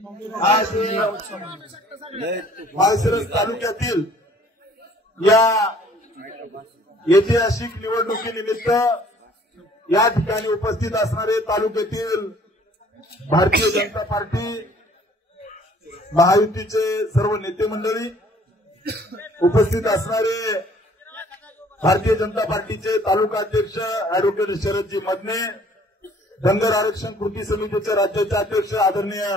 आज माळशिरस तालुक्यातील या ऐतिहासिक निवडणुकीनिमित्त या ठिकाणी उपस्थित असणारे तालुक्यातील भारतीय जनता पार्टी महायुतीचे सर्व नेते मंडळी, उपस्थित असणारे भारतीय जनता पार्टीचे तालुका अध्यक्ष ऍडव्होकेट शरदजी मदने, धनगर आरक्षण कृती समितीचे राज्याचे अध्यक्ष आदरणीय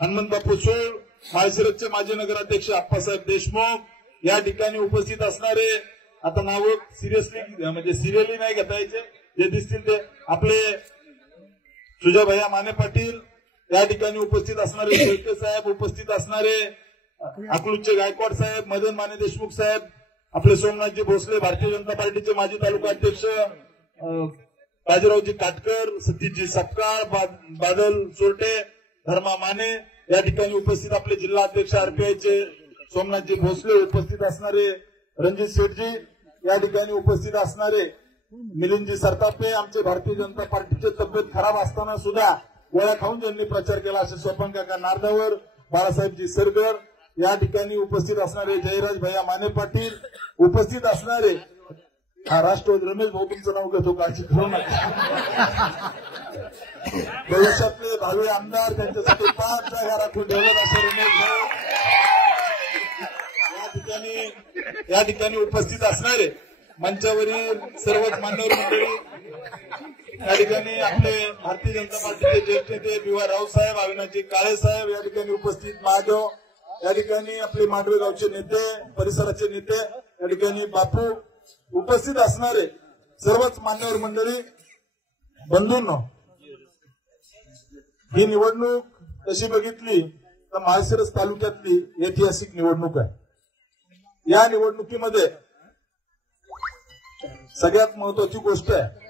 हनुमंतबापू सूळ, माळशिरसचे माजी नगराध्यक्ष आप्पासाहेब देशमुख, या ठिकाणी उपस्थित असणारे, आता नाव सिरियसली म्हणजे सिरियली नाही घेता यायचे, जे दिसतील ते आपले सुजाभैया माने पाटील, या ठिकाणी उपस्थित असणारे शेळके साहेब, उपस्थित असणारे अकलूजचे गायकवाड साहेब, मदन माने देशमुख साहेब, आपले सोमनाथजी भोसले भारतीय जनता पार्टीचे माजी तालुका अध्यक्ष बाजीरावजी काटकर, सतीशजी सपकाळ, बादल चोरटे, धर्मा माने, या ठिकाणी उपस्थित आपले जिल्हा अध्यक्ष आरपीआयचे सोमनाथजी भोसले, उपस्थित असणारे रणजित शेठजी, या ठिकाणी उपस्थित असणारे मिलिंदजी सरतापे, आमचे भारतीय जनता पार्टीचे तब्येत खराब असताना सुद्धा गोळ्या खाऊन ज्यांनी प्रचार केला असे स्वपन काका नारदावर, बाळासाहेबजी सरगर, या ठिकाणी उपस्थित असणारे जयराज भैया माने पाटील, उपस्थित असणारे राष्ट्रवादी रमेश भाऊ, तुमचं नाव घेतो काळजी करू नका, भविष्यातले भावी आमदार, त्यांच्यासाठी 5 जागा राखून ठेवत असे रमेश भाऊ, या ठिकाणी उपस्थित असणारे मंचावरील सर्वच मान्यवर मंडळी, या ठिकाणी आपले भारतीय जनता पार्टीचे ज्येष्ठ नेते बिवा राव साहेब, अविनाशजी काळे साहेब, या ठिकाणी उपस्थित महादेव, या ठिकाणी आपले मांडवे गावचे नेते, परिसराचे नेते, या ठिकाणी बापू, उपस्थित असणारे सर्वच मान्यवर मंडळी, बंधूंनो, ही निवडणूक तशी बघितली तर माळशिरस तालुक्यातली ऐतिहासिक निवडणूक आहे. या निवडणुकीमध्ये सगळ्यात महत्वाची गोष्ट आहे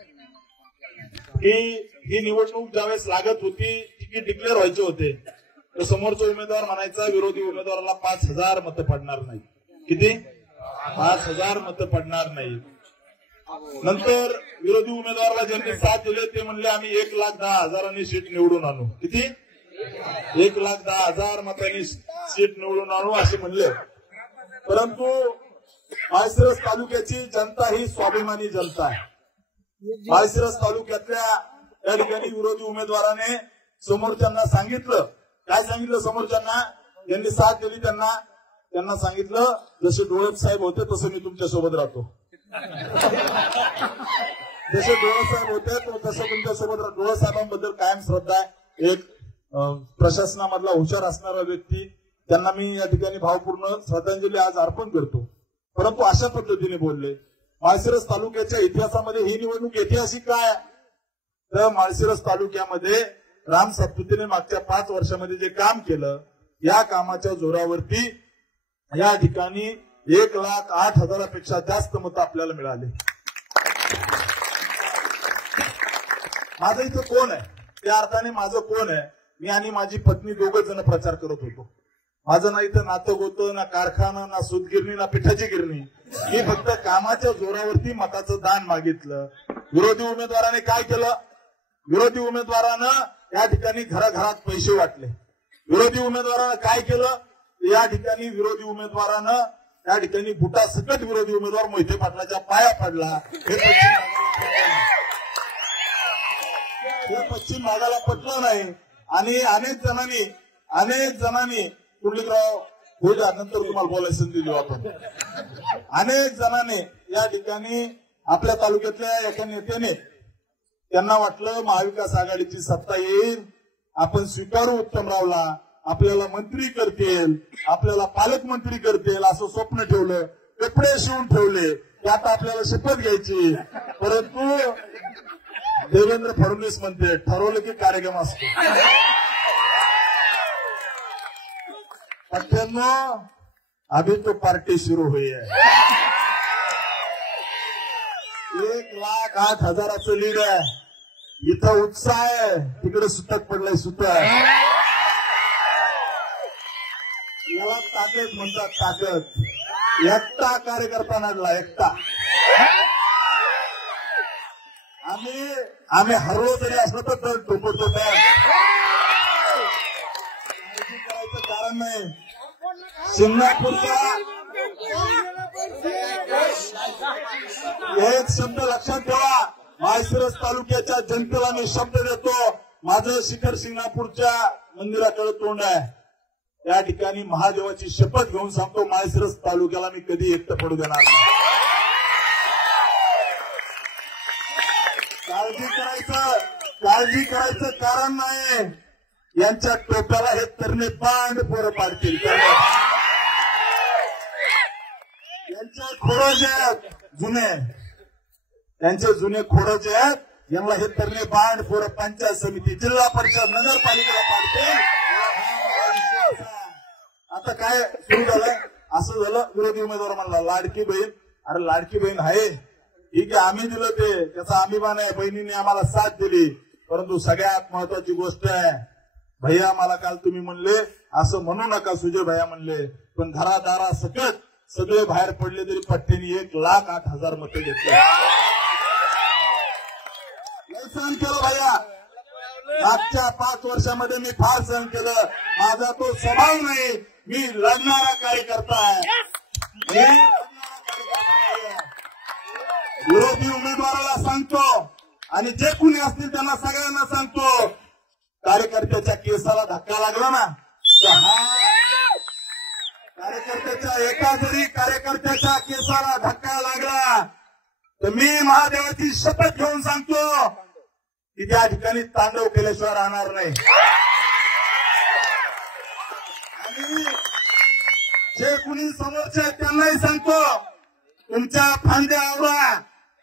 ही निवडणूक ज्यावेळेस लागत होती, तिकीट डिक्लेअर व्हायचे होते, तर समोरचा उमेदवार म्हणायचा विरोधी उमेदवाराला 5,000 मतं पडणार नाही. किती? 5,000 मतं पडणार नाही. नंतर विरोधी उमेदवाराला ज्यांनी साथ दिले ते म्हणले आम्ही 1,10,000 सीट निवडून आणू. किती? 1,10,000 मतांनी सीट निवडून आणू असे म्हणले. परंतु माळशिरस तालुक्याची जनता ही स्वाभिमानी जनता आहे. माळशिरस तालुक्यातल्या या ठिकाणी विरोधी उमेदवाराने समोरच्यांना सांगितलं, काय सांगितलं समोरच्यांना, ज्यांनी साथ दिली त्यांना सांगितलं, जसे डोळप साहेब होते तसं मी तुमच्या सोबत राहतो, जसे डोळप साहेब होते तसं तुमच्या सोबत राहतो. डोळप साहेबांबद्दल कायम श्रद्धा आहे. एक प्रशासनामधला हुशार असणारा व्यक्ती, त्यांना मी या ठिकाणी भावपूर्ण श्रद्धांजली आज अर्पण करतो. परंतु अशा पद्धतीने बोलले. माळशिरस तालुक्याच्या इतिहासामध्ये ही निवडणूक ऐतिहासिक काय, तर माळशिरस तालुक्यामध्ये राम सातपुतेने मागच्या 5 वर्षामध्ये जे काम केलं, या कामाच्या जोरावरती या ठिकाणी 1,08,000 पेक्षा जास्त मतं आपल्याला मिळाले. माझं इथं कोण आहे, त्या अर्थाने माझं कोण आहे, मी आणि माझी पत्नी 2 जण प्रचार करत होतो. माझं ना इथं नातं होतं, ना कारखाना, ना सूतगिरणी, ना पिठाची गिरणी. मी फक्त कामाच्या जोरावरती मताचं दान मागितलं. विरोधी उमेदवाराने काय केलं, विरोधी उमेदवारानं या ठिकाणी घराघरात पैसे वाटले. विरोधी उमेदवारानं काय केलं, या ठिकाणी विरोधी उमेदवारानं या ठिकाणी बुटासकट विरोधी उमेदवार मोहिते पाटलाच्या पाया पडला. हे पश्चिम भागाला पटलं नाही आणि अनेक जणांनी कुंडलिकराव होऊ द्या, नंतर तुम्हाला बोलायची संधी देऊ आपण. अनेक जणांनी या ठिकाणी आपल्या तालुक्यातल्या एका नेत्याने, त्यांना वाटलं महाविकास आघाडीची सत्ता येईल, आपण स्वीकारू उत्तमरावला, आपल्याला मंत्री करतील, आपल्याला पालकमंत्री करतील असं स्वप्न ठेवलं, कपडे शिवून ठेवले की आता आपल्याला शपथ घ्यायची. परंतु देवेंद्र फडणवीस म्हणते ठरवलं की कार्यक्रम असतो. पट्ट्यांनो, अभी तो पार्टी सुरू हुई है. 1,08,000 लीड आहे. इथं उत्साह आहे, तिकडे सुतक पडलंय. सुतक याला ताकद म्हणतात, ताकद. एकटा कार्यकर्ता नडला, एकटा. आम्ही हरलो तरी असलं तर टोपतो. करायचं कारण नाही. शिंगणापूरच्या एक शब्द लक्षात ठेवा, माळशिरस तालुक्याच्या जनतेला मी शब्द देतो, माझं शिखर शिंगणापूरच्या मंदिराकडे तोंड आहे. या ठिकाणी महादेवाची शपथ घेऊन सांगतो, माळशिरस तालुक्याला मी कधी एकटं पडू देणार नाही. काळजी करायचं कारण नाही. यांच्या टोप्याला हे तरणे पांड पोरं पाडतील. यांचे खोडं जे आहेत जुने, त्यांचे जुने खोडं जे आहेत, यांना हे तरणे पांड पोरं पंचायत समिती, जिल्हा परिषद, नगरपालिकेला पाडतील. आता काय सुरू झालं, असं झालं, विरोधी उमेदवार म्हणला लाडकी बहीण. अरे लाडकी बहीण आहे ठीक आहे, आम्ही दिलं ते, त्याचा अभिमान आहे, बहिणीने आम्हाला साथ दिली. परंतु सगळ्यात महत्वाची गोष्ट आहे, भैया मला काल तुम्ही म्हणले असं म्हणू नका, सुजय भैया म्हणले, पण घरादारा सकट सगळे बाहेर पडले तरी पट्ट्याने 1,08,000 मतं घेतले. सहन केलं भैया, मागच्या 5 वर्षामध्ये मी फार सहन केलं. माझा तो स्वभाव नाही, मी लढणारा कार्यकर्ता आहे. विरोधी उमेदवाराला सांगतो आणि जे कुणी असतील त्यांना सगळ्यांना सांगतो, कार्यकर्त्याच्या केसाला धक्का लागला ना तर हा कार्यकर्त्याच्या जरी कार्यकर्त्याच्या केसाला धक्का लागला तर मी महादेवाची शपथ घेऊन सांगतो की त्या ठिकाणी तांडव केल्याशिवाय राहणार नाही. आणि जे कुणी समोरचे आहेत त्यांनाही सांगतो, तुमच्या फांद्या आवरा.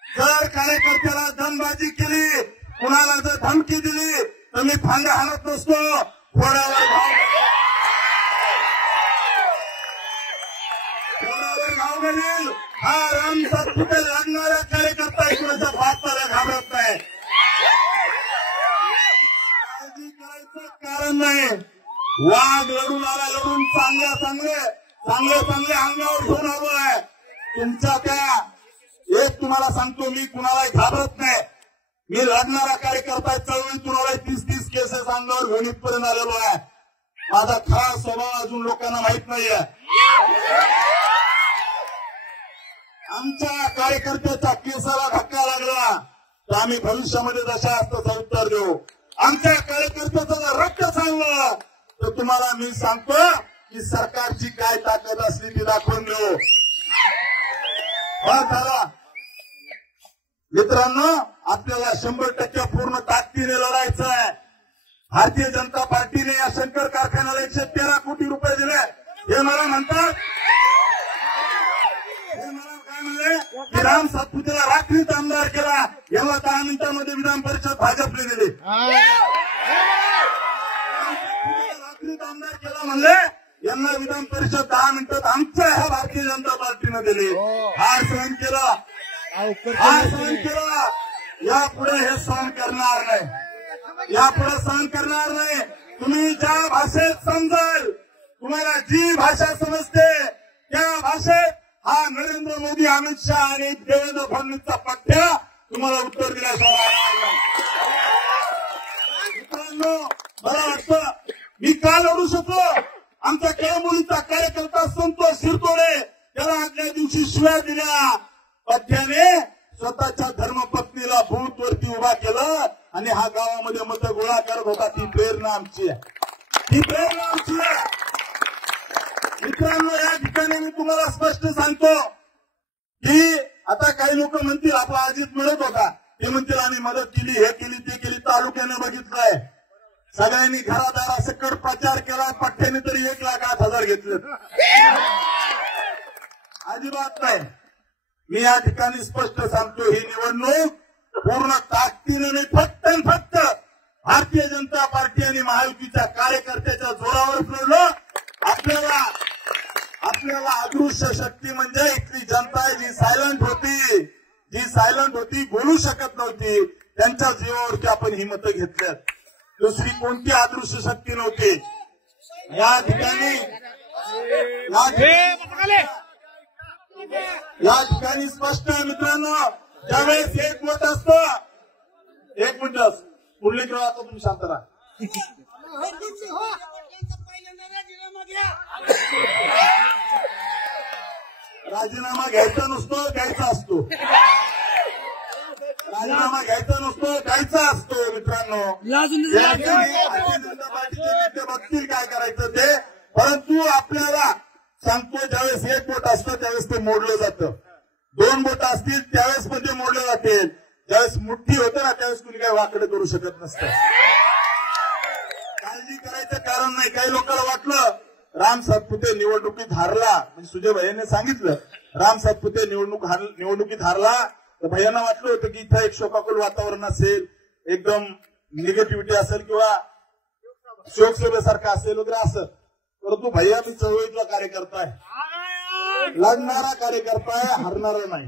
जर कार्यकर्त्याला दमबाजी केली, कुणाला जर धमकी दिली तर मी फांद्या हाणत नसतो, घोड्यावर घाव घालील. हा राम सातपुते लढणाऱ्या कार्यकर्ता कुणाच्या बापाला घाबरत नाही. काळजी करायचं कारण नाही. वाघ लढून आला, लढून चांगले अंगावर घेऊन आलो आहे. तुमच्या त्या एक तुम्हाला सांगतो, मी कुणालाही घाबरत नाही. मी लढणारा कार्यकर्ता, चळवळीतून 30 केसेस अंगावर घेऊन इथपर्यंत आलेलो आहे. माझा खरा स्वभाव अजून लोकांना माहित नाहीये. आमच्या कार्यकर्त्याच्या केसाला धक्का लागला तर आम्ही भविष्यामध्ये जशा असतं उत्तर देऊ. आमच्या कार्यकर्त्याचं जर रक्त सांगलं तर तुम्हाला मी सांगतो की सरकारची काय ताकद असली ती दाखवून देऊ. झाला मित्रांनो, आपल्याला 100% पूर्ण ताकदीने लढायचं आहे. भारतीय जनता पार्टीने या शंकर कारखान्याला 113 कोटी रुपये दिले. हे मला म्हणतात, हे मला काय म्हणले की राम सातपुतेला रात्रीत आमदार केला, याला 10 मिनिटांमध्ये विधान परिषद भाजपने दिली. रात्रीत आमदार केला म्हणले, यांना विधान परिषद 10 मिनिटात आमच्या ह्या भारतीय जनता पार्टीनं दिली. हा सहन केला, यापुढे हे सहन करणार नाही, यापुढे सहन करणार नाही. तुम्ही ज्या भाषेत समजाल, तुम्हाला जी भाषा समजते त्या भाषेत हा नरेंद्र मोदी, अमित शहा आणि देवेंद्र फडणवीसचा पठ्या तुम्हाला उत्तर दिल्याशिवाय राहणार नाही. मित्रांनो, मला वाटतं मी का लढू शकलो. आमच्या कळंबोलीचा कार्यकर्ता संतोष शिरतोडे, त्याला आदल्या दिवशी शिव्या दिल्या. पठ्याने स्वतःच्या धर्मपत्नीला बूथ वरती उभा केलं आणि हा गावामध्ये मतं गोळा करत होता. ती प्रेरणा आमची आहे, ती प्रेरणा आमची आहे. मित्रांनो, या ठिकाणी मी तुम्हाला स्पष्ट सांगतो की आता काही लोक म्हणतील आपला अजित मिळत होता, ते म्हणतील आम्ही मदत केली, हे केली, ते केली. तालुक्याने बघितलंय, सगळ्यांनी घरादारासकट प्रचार केला. पठ्याने तरी 1,08,000 घेतले. अजिबात नाही. मी या ठिकाणी स्पष्ट सांगतो, ही निवडणूक पूर्ण ताकदीने नाही, फक्त भारतीय जनता पार्टी आणि महायुतीच्या कार्यकर्त्याच्या जोरावर लढलो. आपल्याला अदृश्य शक्ती म्हणजे इथली जनता जी सायलंट होती, बोलू शकत नव्हती, त्यांच्या जीवावरती आपण ही मतं घेतल्यात. दुसरी कोणती अदृश्य शक्ती नव्हती. या ठिकाणी स्पष्ट आहे मित्रांनो, ज्यावेळेस एक मत असतं, 1 मिनिट पुढले किंवा आता तुम्ही शांत राहा. राजीनामा घ्यायचा नसतो, द्यायचा असतो. राजीनामा घ्यायचा नसतो, द्यायचा असतो. मित्रांनो, भारतीय जनता पार्टीचे नेते बघतील काय करायचं ते. परंतु आपल्याला सांगतो, ज्यावेळेस एक बोट असतं त्यावेळेस ते मोडलं जातं, दोन बोट असतील त्यावेळेस पण ते मोडले जातील. ज्यावेळेस मुठ्ठी होतं ना त्यावेळेस कुणी काय वाकडं करू शकत नसतं. काळजी करायचं कारण नाही. काही लोकांना वाटलं राम सातपुते निवडणुकीत हारला, म्हणजे सुजय भैयाने सांगितलं राम सातपुते निवडणुकीत हारला, तर भैयांना वाटलं होतं की इथं एक शोकाकुल वातावरण असेल, एकदम निगेटिव्हिटी असेल किंवा शोकसभेसारखं असेल वगैरे असं. परंतु भैया मी चळवळीतला कार्यकर्ता आहे, लढणारा कार्यकर्ता आहे, हारणारा नाही.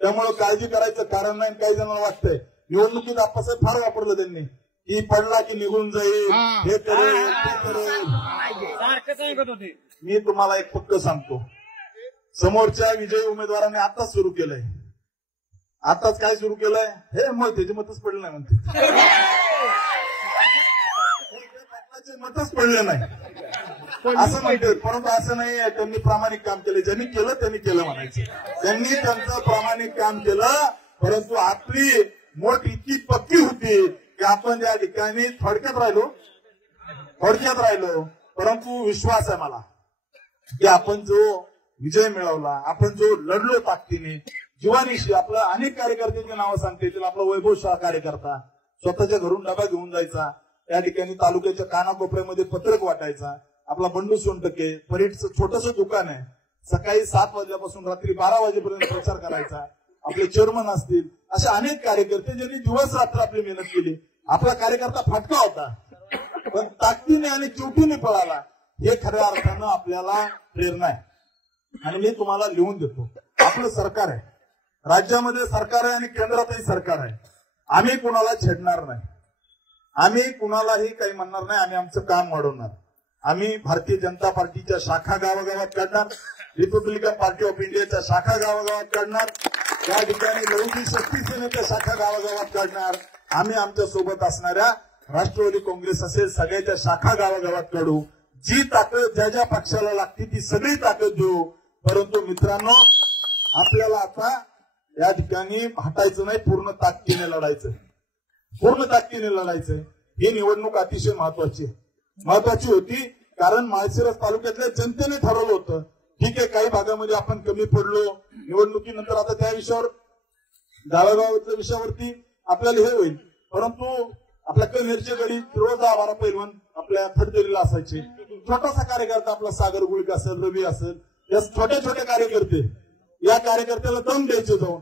त्यामुळे काळजी करायचं कारण नाही. काही जणांना वाटतंय निवडणुकीत आप्पासाहेब फार वापरलं त्यांनी की पडला की निघून जाईल, हे करेल ते करेल. मी तुम्हाला एक पक्क सांगतो, समोरच्या विजयी उमेदवारांनी आताच सुरू केलंय. आताच काय सुरू केलंय? हे मत त्याचे मतच पडलं नाही म्हणते, मतच पडलं नाही असं म्हणतात. परंतु असं नाही, त्यांनी प्रामाणिक काम केलं. ज्यांनी केलं त्यांनी केलं म्हणायचं. त्यांनी त्यांचं प्रामाणिक काम केलं. परंतु आपली मोठ इतकी पक्की होती की आपण या ठिकाणी थोडक्यात राहिलो. परंतु विश्वास आहे मला की आपण जो विजय मिळवला, आपण जो लढलो ताकदीने जीवानीशी. आपलं अनेक कार्यकर्त्यांची नावं सांगते येतील. आपला वैभव शाह कार्यकर्ता स्वतःच्या घरून डबा घेऊन जायचा, त्या ठिकाणी तालुक्याच्या कानाकोपऱ्यामध्ये पत्रक वाटायचा. आपला बंडू सोनटके परीटचं छोटंसं दुकान आहे, सकाळी 7 वाजल्यापासून रात्री 12 वाजेपर्यंत प्रचार करायचा. आपले चेअरमन असतील, असे अनेक कार्यकर्ते ज्यांनी दिवस रात्र आपली मेहनत केली. आपला कार्यकर्ता फाटका होता, पण ताकदीने आणि चिवटीने पळाला. हे खऱ्या अर्थानं आपल्याला प्रेरणा आहे. आणि मी तुम्हाला लिहून देतो, आपलं सरकार आहे, राज्यामध्ये सरकार आहे आणि केंद्रातही सरकार आहे. आम्ही कुणाला छेडणार नाही, आम्ही कुणालाही काही म्हणणार नाही. आम्ही आमचं काम वाढवणार. आम्ही भारतीय जनता पार्टीच्या शाखा गावागावात काढणार, रिपब्लिकन पार्टी ऑफ इंडियाच्या शाखा गावागावात काढणार, त्या ठिकाणी लौकिक शक्ती सेनेच्या शाखा गावागावात काढणार. आम्ही आमच्या सोबत असणाऱ्या राष्ट्रवादी काँग्रेस असेल सगळ्याच्या शाखा गावागावात काढू. जी ताकद ज्या ज्या पक्षाला लागते ती सगळी ताकद देऊ. परंतु मित्रांनो, आपल्याला आता या ठिकाणी हटायचं नाही, पूर्ण ताकदीने लढायचं, पूर्ण ताकदीने लढायचं. ही निवडणूक अतिशय महत्वाची होती. कारण माळशिरस तालुक्यातल्या जनतेने ठरवलं होतं, ठीक आहे काही भागामध्ये आपण कमी पडलो निवडणुकीनंतर, आता त्या विषयावर गावागावातल्या विषयावरती आपल्याला हे होईल. परंतु आपल्या कनेरच्या गडी रोज 12 पैलवान आपल्या थडदरीला असायचे. छोटासा कार्यकर्ता आपला सागर गुळक असेल, रवी असेल, या छोटे छोटे कार्यकर्ते, या कार्यकर्त्याला दम द्यायचे जाऊन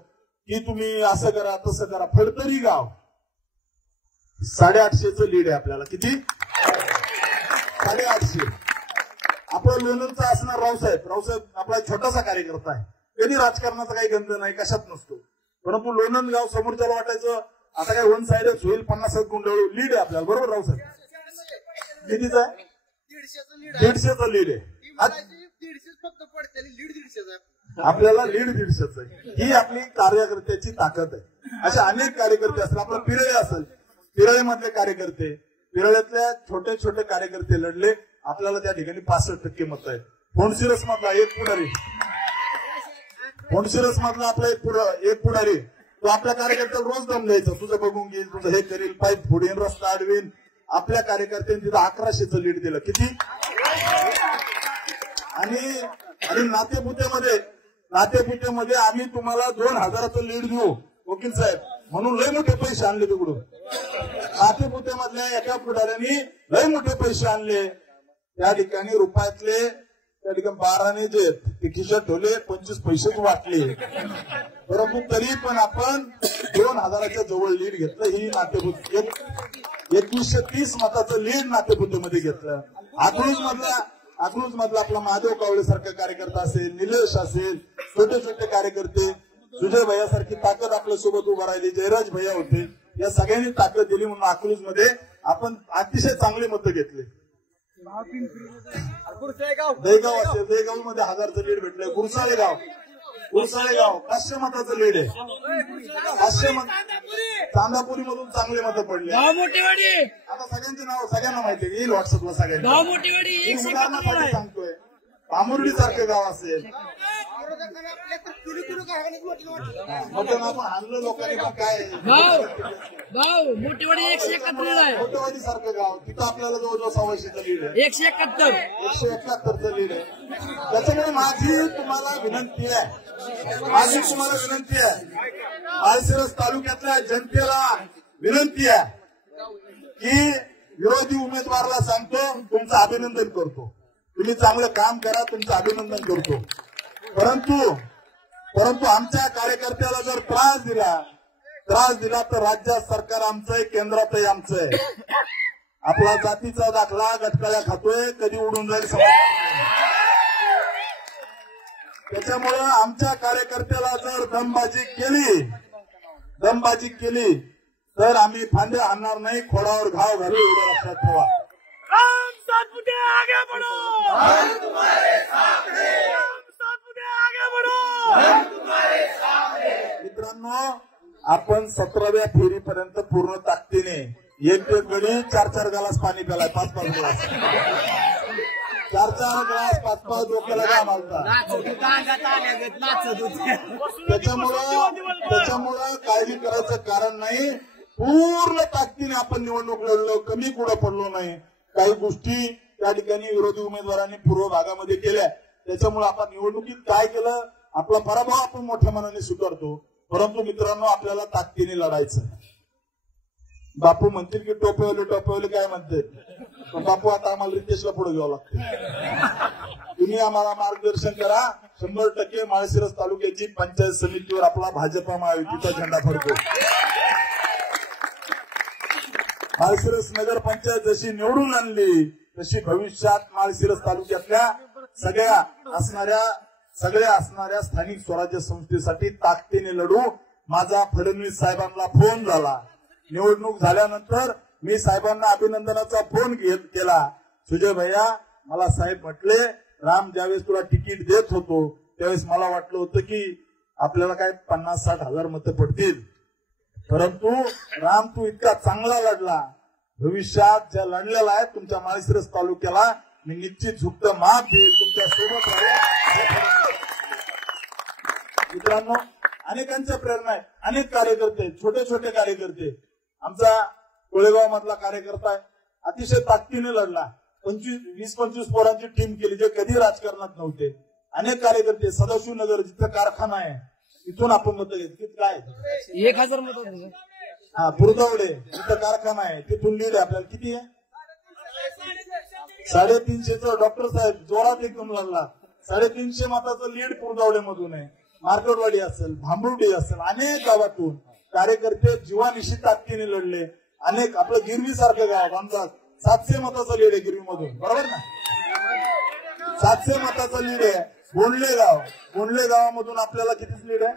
की तुम्ही असं करा तसं करा. फडतरी गाव 850चं लीड आहे आपल्याला. किती? 850. आपलं लोणंदचा असणार रावसाहेब आपला छोटासा कार्यकर्ता आहे, कधी राजकारणाचा काही गंध नाही, कशात नसतो. परंतु लोणंद गाव समोरच्याला वाटायचं आता काय वन साइडच होईल, 50 गुंडाळू लीड आहे आपल्याला. बरोबर रावसाहेब? कितीचा आहे? 150चं लीड आहे. आपल्याला लीड 150चं आहे. ही आपली कार्यकर्त्याची ताकद आहे. असे अनेक कार्यकर्ते असतील. आपलं पिरळे असेल, पिरळेमधले कार्यकर्ते, पिरळ्यातल्या छोटे छोटे कार्यकर्ते लढले. आपल्याला त्या ठिकाणी 65% मत आहेत. फोंडशिरस मधला एक पुढारी, फोंडशिरस मधला आपला एक पुढारी, तो आपल्या कार्यकर्त्याला रोज दम द्यायचा, तुझं बघून घेईल, तुझं हे करील, पाईप फोडीन, रस्ता अडवीन. आपल्या कार्यकर्त्यांनी तिथं 1100चं लीड दिलं. किती? आणि नातेपुतेमध्ये आम्ही तुम्हाला 2000चं लीड देऊ वकील साहेब म्हणून लय मोठे पैसे आणले तिकडून. नातेपुतेमधल्या एका पुढाऱ्यांनी लय मोठे पैसे आणले. त्या ठिकाणी रुपयातले त्या ठिकाणी 12 जे ते खिशात ठेवले, 25 पैसेच वाटले. परंतु तरी पण आपण 2000च्या जवळ लीड घेतलं. ही नातेपुत 2130 मताचं लीड नातेपुतेमध्ये घेतलं. अकलूज मधला आपला महादेव कावळे सारखा कार्यकर्ता असेल, निलेश असेल, छोटे छोटे कार्यकर्ते, सुजय भैयासारखी ताकद आपल्या सोबत उभा राहिली, जयराज भैया होते, या सगळ्यांनी ताकद दिली म्हणून अकलूज मध्ये आपण अतिशय चांगली मतं घेतली. दहीगाव असेल, दहीगाव मध्ये 1000चं लीड भेटलंय. गुरसाळे गाव 500 मताचं लीड आहे. 500 मत. चांदापुरी मधून चांगले मतं पडले. आता सगळ्यांची नाव सगळ्यांना माहिती येईल व्हॉट्सअपला सगळ्यांना. उदाहरणासाठी सांगतोय, पामुर्डी सारखे गाव असेल, मटण आपण आणलं लोकांनी काय भाऊ मोठेवाडी 171 आहे. मोठेवाडी सारखं गाव तिथं आपल्याला जवळजवळ 100चं लीड आहे. 171चं लीड आहे. त्याच्यामुळे माझी तुम्हाला विनंती आहे माळशिरस तालुक्यातल्या जनतेला विनंती आहे की विरोधी उमेदवाराला सांगतो तुमचं अभिनंदन करतो, तुम्ही चांगलं काम करा, तुमचं अभिनंदन करतो, परंतु आमच्या कार्यकर्त्याला जर त्रास दिला तर राज्यात सरकार आमचं आहे, केंद्रातही आमचं आहे. आपला जातीचा दाखला गटकळ्या खातोय, कधी उडून जाईल त्याच्यामुळे आमच्या कार्यकर्त्याला जर दमबाजी केली तर आम्ही फांदे आणणार नाही, खोडावर घाव घालू एवढं लक्षात ठेवा. मित्रांनो, आपण 17व्या फेरीपर्यंत पूर्ण ताकदीने एक गडी 4-4 ग्लास पाणी प्यालाय, 5-5 ग्लास 4-4 ग्लास 5-5 डोक्याला घाम आलता. त्याच्यामुळं काळजी करायचं कारण नाही. पूर्ण ताकदीने आपण निवडणूक लढलो, कमी कुठं पडलो नाही. काही गोष्टी त्या ठिकाणी विरोधी उमेदवारांनी पूर्व भागामध्ये केल्या, त्याच्यामुळे आपण निवडणुकीत काय केलं, आपला पराभव आपण मोठ्या मनाने स्वीकारतो, परंतु मित्रांनो आपल्याला ताकदीने लढायचं. बापू म्हणतील की टोपेवले काय म्हणते, पण बापू आता आम्हाला रितेशला पुढे घ्यावं लागतं. तुम्ही आम्हाला मार्गदर्शन करा. 100% माळशिरस तालुक्याची पंचायत समितीवर आपला भाजपा महायुतीचा झेंडा फडको. माळशिरस नगर पंचायत जशी निवडून आणली तशी भविष्यात माळशिरस तालुक्यातल्या सगळ्या असणाऱ्या स्थानिक स्वराज्य संस्थेसाठी ताकदीने लढू. माझा फडणवीस साहेबांना फोन झाला, निवडणूक झाल्यानंतर मी साहेबांना अभिनंदनाचा फोन केला. सुजय भैया, मला साहेब म्हटले, राम ज्यावेळेस तुला तिकीट देत होतो त्यावेळेस मला वाटलं होतं की आपल्याला काय 50-60 हजार मतं पडतील, परंतु राम तू इतका चांगला लढला, भविष्यात ज्या लढलेला आहे तुमच्या माळशिरस तालुक्याला मी निश्चित झुकतं माप देईल, तुमच्या सोबत राहील. मित्रांनो, अनेकांच्या प्रेरणा आहेत, अनेक कार्यकर्ते, छोटे कार्यकर्ते. आमचा कोळेगाव मधला कार्यकर्ता आहे, अतिशय ताकदीने लढला, 20-25 पोरांची टीम केली जे कधी राजकारणात नव्हते. अनेक कार्यकर्ते, सदाशिवनगर जिथं कारखाना आहे तिथून आपण मतं घेत, किती काय 1000 मतं. हा, पुरदवडे जिथं कारखाना आहे तिथून लीड आहे आपल्याला, किती आहे 350चं. डॉक्टर साहेब जोरात एकदम लढला, 350 मताचं लीड पुरदवडे मधून आहे. मार्केटवाडी असेल, भांबुर्डी असेल, अनेक गावातून कार्यकर्ते जीवानिशी ताकदीने लढले. अनेक, आपलं गिरवी सारखं गाव आमचा 700 मताचं लीड आहे गिरवी मधून, बरोबर ना, 700 मताचं लीड आहे. गोंडले गावामधून आपल्याला किती लीड आहे,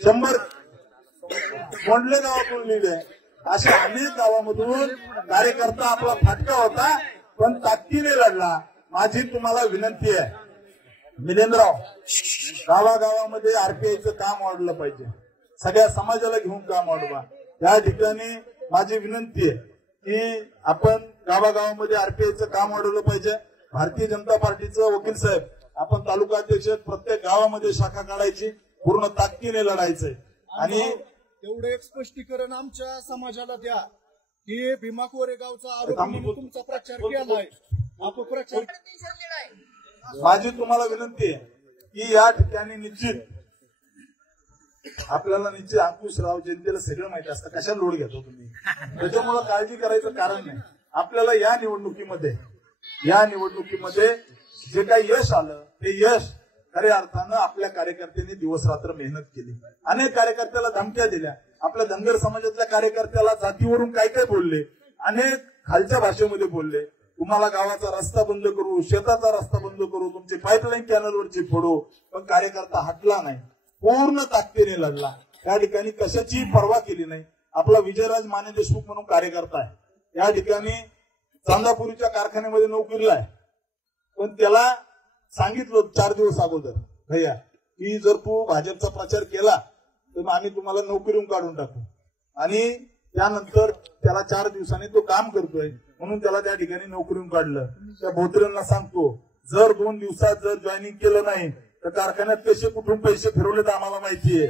100. गोंडले गावातून लीड आहे. अशा अनेक गावामधून कार्यकर्ता आपला फाटका होता पण ताकदीने लढला. माझी तुम्हाला विनंती आहे, मिलिंदराव, गावागावामध्ये आरपीआयचं काम वाढलं पाहिजे, सगळ्या समाजाला घेऊन काम वाढवा. या ठिकाणी माझी विनंती आहे की आपण गावागावामध्ये आरपीआयचं काम वाढवलं पाहिजे. भारतीय जनता पार्टीचं वकील साहेब, आपण तालुका अध्यक्ष, प्रत्येक गावामध्ये शाखा काढायची, पूर्ण ताकदीने लढायचंय. आणि तेवढं एक स्पष्टीकरण आमच्या समाजाला द्या की भीमा कोरेगावचा आरोप तुमचा प्रचार केलाय, अपप्रचार. माझी तुम्हाला विनंती आहे की या ठिकाणी निश्चित आपल्याला अंकुशराव, जनतेला सगळं माहिती असतं, कशा लोड घेतो तुम्ही, त्याच्यामुळे काळजी करायचं कारण नाही. आपल्याला या निवडणुकीमध्ये जे काही यश आलं ते यश खऱ्या अर्थानं आपल्या कार्यकर्त्यांनी दिवस रात्र मेहनत केली. अनेक कार्यकर्त्याला धमक्या दिल्या, आपल्या धनगर समाजातल्या कार्यकर्त्याला जातीवरून काय काय बोलले, अनेक खालच्या भाषेमध्ये बोलले, तुम्हाला गावाचा रस्ता बंद करू, शेताचा रस्ता बंद करू, तुमचे पाईपलाईन कॅनलवरची फोडू, पण कार्यकर्ता हटला नाही, पूर्ण ताकदीने लढला. त्या ठिकाणी कशाची पर्वा केली नाही. आपला विजयराज माने देशमुख म्हणून कार्यकर्ता आहे, या ठिकाणी चांदापुरीच्या कारखान्यामध्ये नोकरीला आहे, पण त्याला सांगितलं 4 दिवस अगोदर, भैया की जर तू भाजपचा प्रचार केला तर आम्ही तुम्हाला नोकरीहून काढून टाकू. आणि त्यानंतर त्याला 4 दिवसांनी तो काम करतोय म्हणून त्याला त्या ठिकाणी नोकरीहून काढलं. त्या भोत्रेंना सांगतो, जर 2 दिवसात जर जॉईनिंग केलं नाही तर कारखान्यात कसे कुठून पैसे फिरवले तर आम्हाला माहितीये.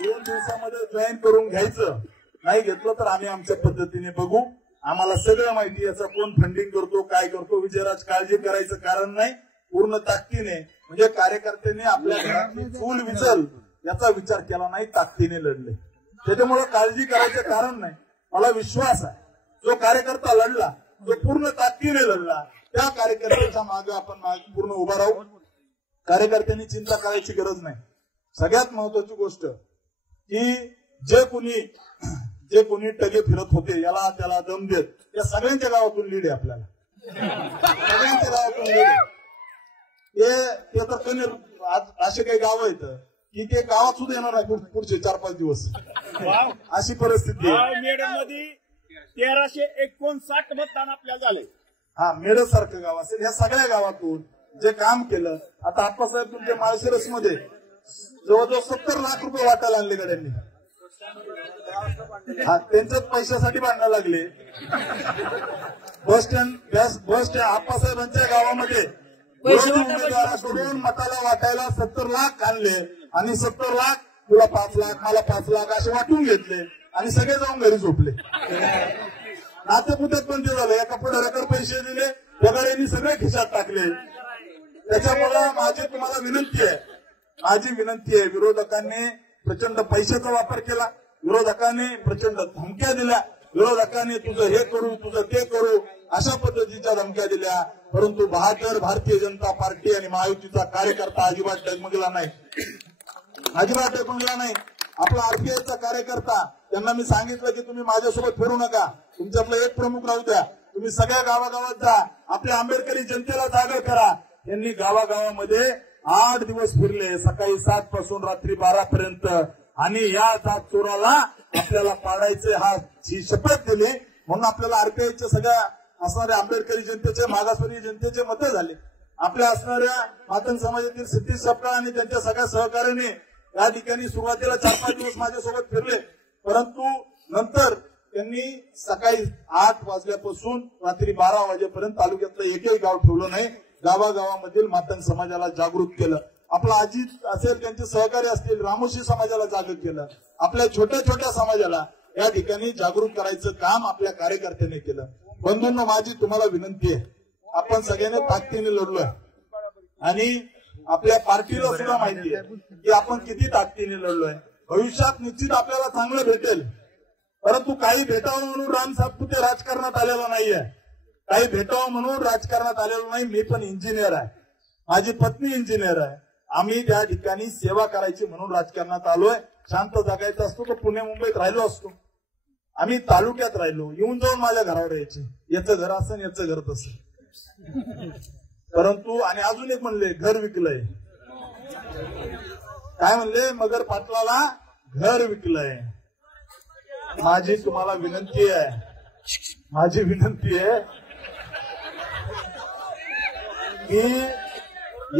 2 दिवसामध्ये जॉईन करून घ्यायचं, नाही घेतलं तर आम्ही आमच्या पद्धतीने बघू. आम्हाला सगळं माहिती, याचा कोण फंडिंग करतो, काय करतो. विजयराज काळजी करायचं कारण नाही. पूर्ण ताकदीने, म्हणजे कार्यकर्त्यांनी आपल्या घरातली चूल विचल याचा विचार केला नाही, ताकदीने लढले. त्याच्यामुळे काळजी करायचं कारण नाही. मला विश्वास आहे, जो कार्यकर्ता लढला, जो पूर्ण ताकदीने लढला, त्या कार्यकर्त्याच्या मागे आपण पूर्ण उभा राहू. कार्यकर्त्यांनी चिंता करायची गरज नाही. सगळ्यात महत्वाची गोष्ट की जे कोणी टगे फिरत होते, याला त्याला दम देत, या सगळ्यांच्या गावातून लीड आहे आपल्याला. सगळ्यांच्या गावातून लीड आहे. ते तर कमी असे काही गाव आहेत की ते गावात सुद्धा येणार नाही पुढचे 4-5 दिवस, अशी परिस्थिती आहे. मेडमध्ये 1359 मतदान आपल्याला झाले. हा, मेडस सारखं गाव असेल, ह्या सगळ्या गावातून जे काम केलं. आता आप्पासाहेब तुमच्या माळशिरस मध्ये जवळजवळ 70 लाख रुपये वाटायला आणले गड्यांनी. हा, त्यांच्याच पैशासाठी बांधायला लागले. बस स्टँड आप्पासाहेबांच्या गावामध्ये उमेदवाराकडून मताला वाटायला 70 लाख आणले आणि 70 लाख तुला 5 लाख, मला 5 लाख असे वाटून घेतले आणि सगळे जाऊन घरी झोपले. नातेपुत्यात पण ते झालं. एका पुढाऱ्याकडे पैसे दिले, पगारांनी सगळे खिशात टाकले. त्याच्यामुळे माझी तुम्हाला विनंती आहे, विरोधकांनी प्रचंड पैशाचा वापर केला, विरोधकांनी प्रचंड धमक्या दिल्या, विरोधकांनी तुझं हे करू, तुझं ते करू, अशा पद्धतीच्या धमक्या दिल्या. परंतु बहादर भारतीय जनता पार्टी आणि महायुतीचा कार्यकर्ता अजिबात डगमगला नाही. आपला आरपीआयचा कार्यकर्ता, त्यांना मी सांगितलं की तुम्ही माझ्यासोबत फिरू नका, तुमच्यातला एक प्रमुख राहू द्या, तुम्ही सगळ्या गावागावात जा, आपल्या आंबेडकरी जनतेला जागा करा. त्यांनी गावागावामध्ये 8 दिवस फिरले, सकाळी 7 पासून रात्री 12 पर्यंत, आणि या जात चोराला आपल्याला पाडायचे ही शपथ दिली. म्हणून आपल्याला आरपीआयच्या सगळ्या असणाऱ्या आंबेडकरी जनतेचे, मागासवर्गीय जनतेचे मतं झाले. आपल्या असणाऱ्या मातंग समाजातील सतीश सपकाळ आणि त्यांच्या सगळ्या सहकार्याने या ठिकाणी सुरुवातीला 4-5 दिवस माझ्यासोबत फिरले. परंतु नंतर त्यांनी सकाळी 8 वाजल्यापासून रात्री 12 वाजेपर्यंत तालुक्यातलं एकही गाव ठेवलं नाही. गावागावामधील मातंग समाजाला जागृत केलं. आपला अजित असेल, त्यांचे सहकारी असतील, रामोशी समाजाला जागृत केलं. आपल्या छोट्या छोट्या समाजाला या ठिकाणी जागृत करायचं काम आपल्या कार्यकर्त्यांनी केलं. बंधूंनो, माझी तुम्हाला विनंती आहे, आपण सगळ्यांनी ताकदीने लढलोय आणि आपल्या पार्टीला सुद्धा माहिती आहे की आपण किती ताकदीने लढलोय. भविष्यात निश्चित आपल्याला चांगलं भेटेल. परंतु काही भेटावं म्हणून राम सातपुते राजकारणात आलेला नाहीये. काही भेटावं म्हणून राजकारणात आलेलो नाही. मी पण इंजिनियर आहे, माझी पत्नी इंजिनियर आहे. आम्ही त्या ठिकाणी सेवा करायची म्हणून राजकारणात आलोय. शांत जगायचं असतो तर पुणे मुंबईत राहिलो असतो. आम्ही तालुक्यात राहिलो, येऊन जाऊन माझ्या घरावर यायचे, याचं घर असं याचं घर तसं. परंतु आणि अजून एक म्हणले, घर विकलंय. काय म्हणले? मगर पाटलाला घर विकलंय. माझी तुम्हाला विनंती आहे की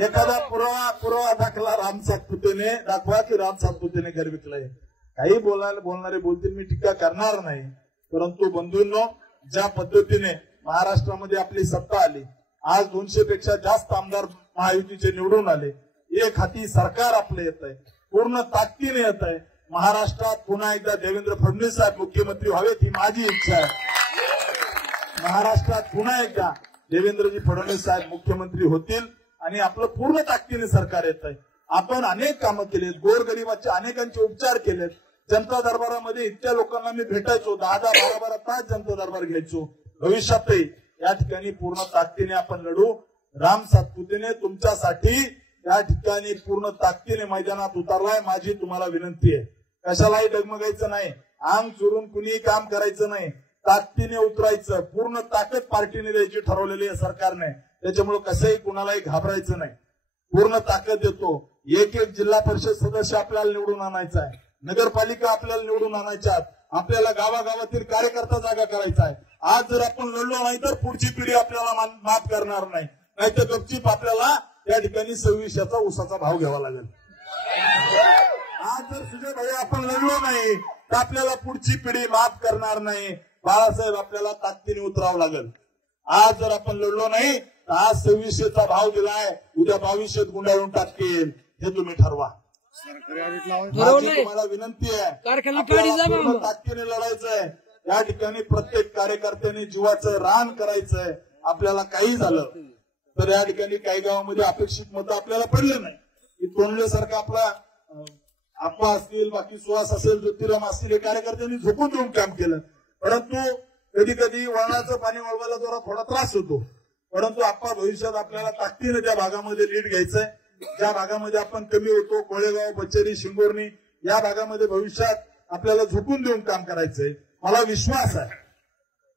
एखादा पुरावा दाखला राम सातपुतेने दाखवा की राम सातपुतेने घर विकलंय. काही बोलणारे बोलतील, मी टीका करणार नाही. परंतु बंधूंनो, ज्या पद्धतीने महाराष्ट्रामध्ये आपली सत्ता आली, आज 200 पेक्षा जास्त आमदार महायुतीचे निवडून आले, एक हाती सरकार आपलं येत आहे, पूर्ण ताकदीने येत आहे. महाराष्ट्रात पुन्हा एकदा देवेंद्र फडणवीस साहेब मुख्यमंत्री व्हावेत ही माझी इच्छा आहे. महाराष्ट्रात पुन्हा एकदा देवेंद्रजी फडणवीस साहेब मुख्यमंत्री होतील आणि आपलं पूर्ण ताकदीने सरकार येत आहे. आपण अनेक कामं केलेत, गोरगरिबाचे अनेकांचे उपचार केलेत. जनता दरबारामध्ये इतक्या लोकांना मी भेटायचो, 10-10, 12-12 तास जनता दरबार घ्यायचो. भविष्यातही या ठिकाणी पूर्ण ताकदीने आपण लढू. राम सातपुतेने तुमच्यासाठी या ठिकाणी पूर्ण ताकदीने मैदानात उतरलाय. माझी तुम्हाला विनंती आहे, कशालाही डगमगायचं नाही, अंग चुरून कुणीही काम करायचं नाही, ताकदीने उतरायचं. पूर्ण ताकद पार्टीने द्यायची ठरवलेली आहे सरकारने. त्याच्यामुळे कसंही कुणालाही घाबरायचं नाही. पूर्ण ताकद देतो. एक जिल्हा परिषद सदस्य आपल्याला निवडून आणायचा आहे, नगरपालिका आपल्याला निवडून आणायच्या, आपल्याला गावागावातील कार्यकर्ता जागा करायचा आहे. आज जर आपण लढलो नाही तर पुढची पिढी आपल्याला माफ करणार नाही. नाहीतर गपचीप आपल्याला त्या ठिकाणी 26 ऊसाचा भाव घ्यावा लागेल. आज जर सुजय भाई आपण लढलो नाही तर आपल्याला पुढची पिढी माफ करणार नाही. बाळासाहेब, आपल्याला ताकदीने उतरावं लागेल. आज जर आपण लढलो नाही आज 2600चा भाव दिलाय, उद्या 2200 गुंडाळून टाकेल, हे तुम्ही ठरवा. माझी तुम्हाला विनंती आहे, पूर्ण ताकदीने लढायचंय. या ठिकाणी प्रत्येक कार्यकर्त्यांनी जीवाचं रान करायचंय. आपल्याला काही झालं तर या ठिकाणी काही गावामध्ये अपेक्षित मतं आपल्याला पडले नाही की तोंडल्यासारखा आपला आप्पा असतील, बाकी सुहास असेल, ज्योतिराम असतील, हे कार्यकर्त्यांनी झोपून देऊन काम केलं. परंतु कधी कधी वळणाचं पाणी वळवायला जरा थोडा त्रास होतो. परंतु आप्पा भविष्यात आपल्याला ताकदीने त्या भागामध्ये लीड घ्यायचंय. ज्या भागामध्ये आपण कमी होतो, कोळेगाव, बच्चेरी, शिंगोर्णी, या भागामध्ये भविष्यात आपल्याला झोपून देऊन काम करायचंय. मला विश्वास आहे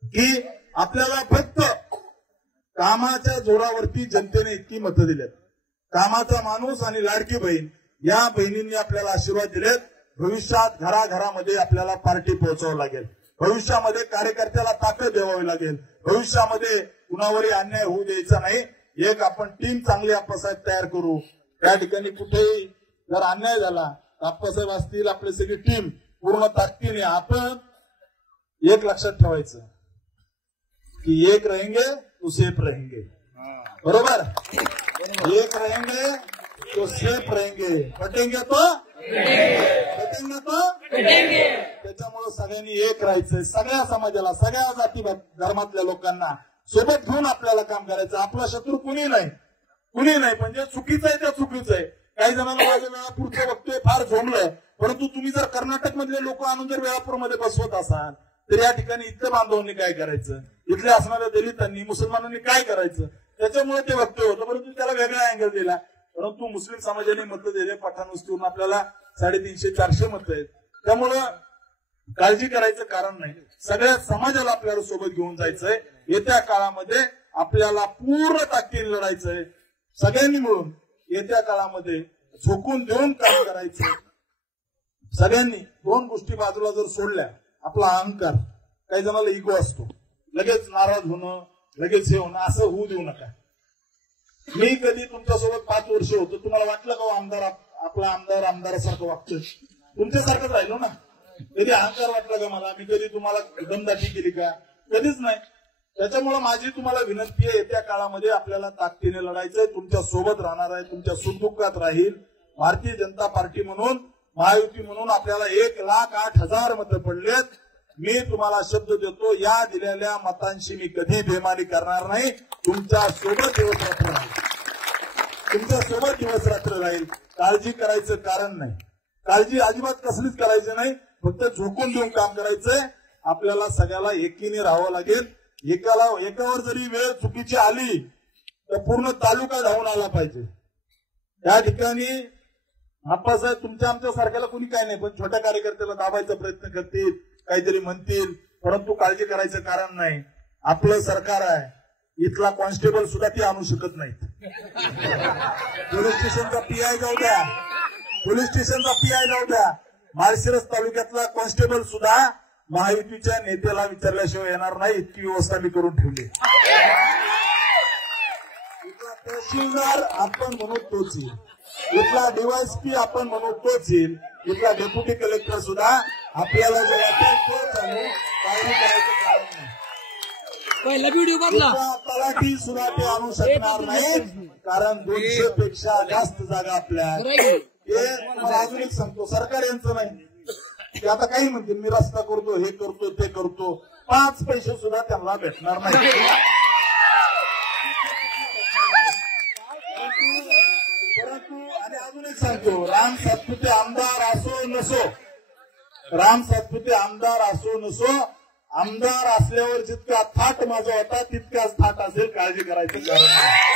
की आपल्याला फक्त कामाच्या जोरावरती जनतेने इतकी मतं दिलेत. कामाचा माणूस आणि लाडकी बहीण या बहिणींनी आपल्याला आशीर्वाद दिलेत. भविष्यात घराघरामध्ये आपल्याला पार्टी पोहोचावं लागेल. भविष्यामध्ये कार्यकर्त्याला ताकद द्यावी लागेल. भविष्यामध्ये कुणावरही अन्याय होऊ द्यायचा नाही. एक आपण टीम चांगली आप्पासाहेब तयार करू. त्या ठिकाणी कुठेही जर अन्याय झाला आप्पासाहेब असतील, आपली सगळी टीम पूर्ण ताकदीने. आपण एक लक्षात ठेवायचं की एक रहेंगे तो सेफ रहेंगे. बरोबर, एक रहेंगे तो सेफ रहेंगे, पटेंगे तो पटेंगे तो पटेंगे. त्याच्यामुळे सगळ्यांनी एक राहायचंय. सगळ्या समाजाला, सगळ्या जाती धर्मातल्या लोकांना सोबत घेऊन आपल्याला काम करायचं. आपला शत्रू कुणी नाही, कुणी नाही. म्हणजे चुकीचं आहे त्या चुकीचं आहे. काही जणांना माझ्या वेळापूरचं बघतोय फार झोमलंय. परंतु तुम्ही जर कर्नाटक मधले लोक आणून जर वेळापूरमध्ये बसवत असाल तर या ठिकाणी इथल्या बांधवांनी काय करायचं, इथल्या असणाऱ्या दलितांनी, मुसलमानांनी काय करायचं, त्याच्यामुळे ते वक्तव्य होतं. परंतु त्याला वेगळा अँगल दिला. परंतु मुस्लिम समाजाने मतं दिले. पठाण वस्तीवरून आपल्याला 350-400 मतं आहेत. त्यामुळं काळजी करायचं कारण नाही. सगळ्या समाजाला आपल्याला सोबत घेऊन जायचंय. येत्या काळामध्ये आपल्याला पूर्ण ताकदीने लढायचंय. सगळ्यांनी मिळून येत्या काळामध्ये झोकून देऊन काम करायचं. सगळ्यांनी दोन गोष्टी बाजूला जर सोडल्या, आपला अहंकार, काही जणांना इगो असतो, लगेच नाराज होणं, लगेच हे होणं, असं होऊ देऊ नका. मी कधी तुमच्यासोबत 5 वर्ष होतो, तुम्हाला वाटलं का आमदार आपला आमदार आमदारासारखं वागतोय? तुमच्यासारखंच राहिलो ना. कधी अहंकार वाटला का मला? मी कधी तुम्हाला दमदाटी केली का? कधीच नाही. त्याच्यामुळे माझी तुम्हाला विनंती आहे, येत्या काळामध्ये आपल्याला ताकदीने लढायचंय. तुमच्या सोबत राहणार आहे, तुमच्या सुखदुःखात राहील. भारतीय जनता पार्टी म्हणून, महायुती म्हणून आपल्याला 1,08,000 मतं पडलेत. मी तुम्हाला शब्द देतो, या दिलेल्या मतांशी मी कधी बेमानी करणार नाही. तुमच्या सोबत दिवस रात्र राहील, तुमच्या सोबत दिवस रात्र राहील. काळजी करायचं कारण नाही. काळजी अजिबात कसलीच करायची नाही. फक्त झोकून देऊन काम करायचंय. आपल्याला सगळ्याला एकीने राहावं लागेल. एकावर जरी वेळ चुकीची आली तर पूर्ण तालुका धावून आला पाहिजे. त्या ठिकाणी आप्पासाहेब तुमच्या आमच्या सारख्याला कोणी काय नाही, पण छोट्या कार्यकर्त्याला दाबायचा प्रयत्न करतील, काहीतरी म्हणतील. परंतु काळजी करायचं कारण नाही. आपलं सरकार आहे. इथला कॉन्स्टेबल सुद्धा ती आणू शकत नाहीत. पोलीस स्टेशनचा पीआय जाऊ द्या, पोलीस स्टेशनचा पीआय जाऊ द्या, माळशिरस तालुक्यातला कॉन्स्टेबल सुद्धा महायुतीच्या नेत्याला विचारल्याशिवाय येणार नाही. इतकी व्यवस्था मी करून ठेवली. इथला तहसीलदार आपण म्हणू तोच येईल, इथला डीवायएसपी आपण म्हणू तोच येईल, इथला डेप्युटी कलेक्टर सुद्धा आपल्याला जे वाटेल तोच आणू. काळजी करायचं कारण नाही. पहिला व्हिडिओ बघला, तलाठी सुद्धा ते आणू शकणार नाही. कारण 200 पेक्षा जास्त जागा आपल्या. हे मला अजून एक सांगतो, सरकार यांचं नाही. ते आता काही म्हणतील मी रस्ता करतो, हे करतो, ते करतो. 5 पैसे सुद्धा त्यांना भेटणार नाही. परंतु आणि अजून एक सांगतो, राम सातपुते आमदार असो नसो, राम सातपुते आमदार असो नसो, आमदार असल्यावर जितका थाट माझा होता तितकाच थाट असेल. काळजी करायचं कारण नाही.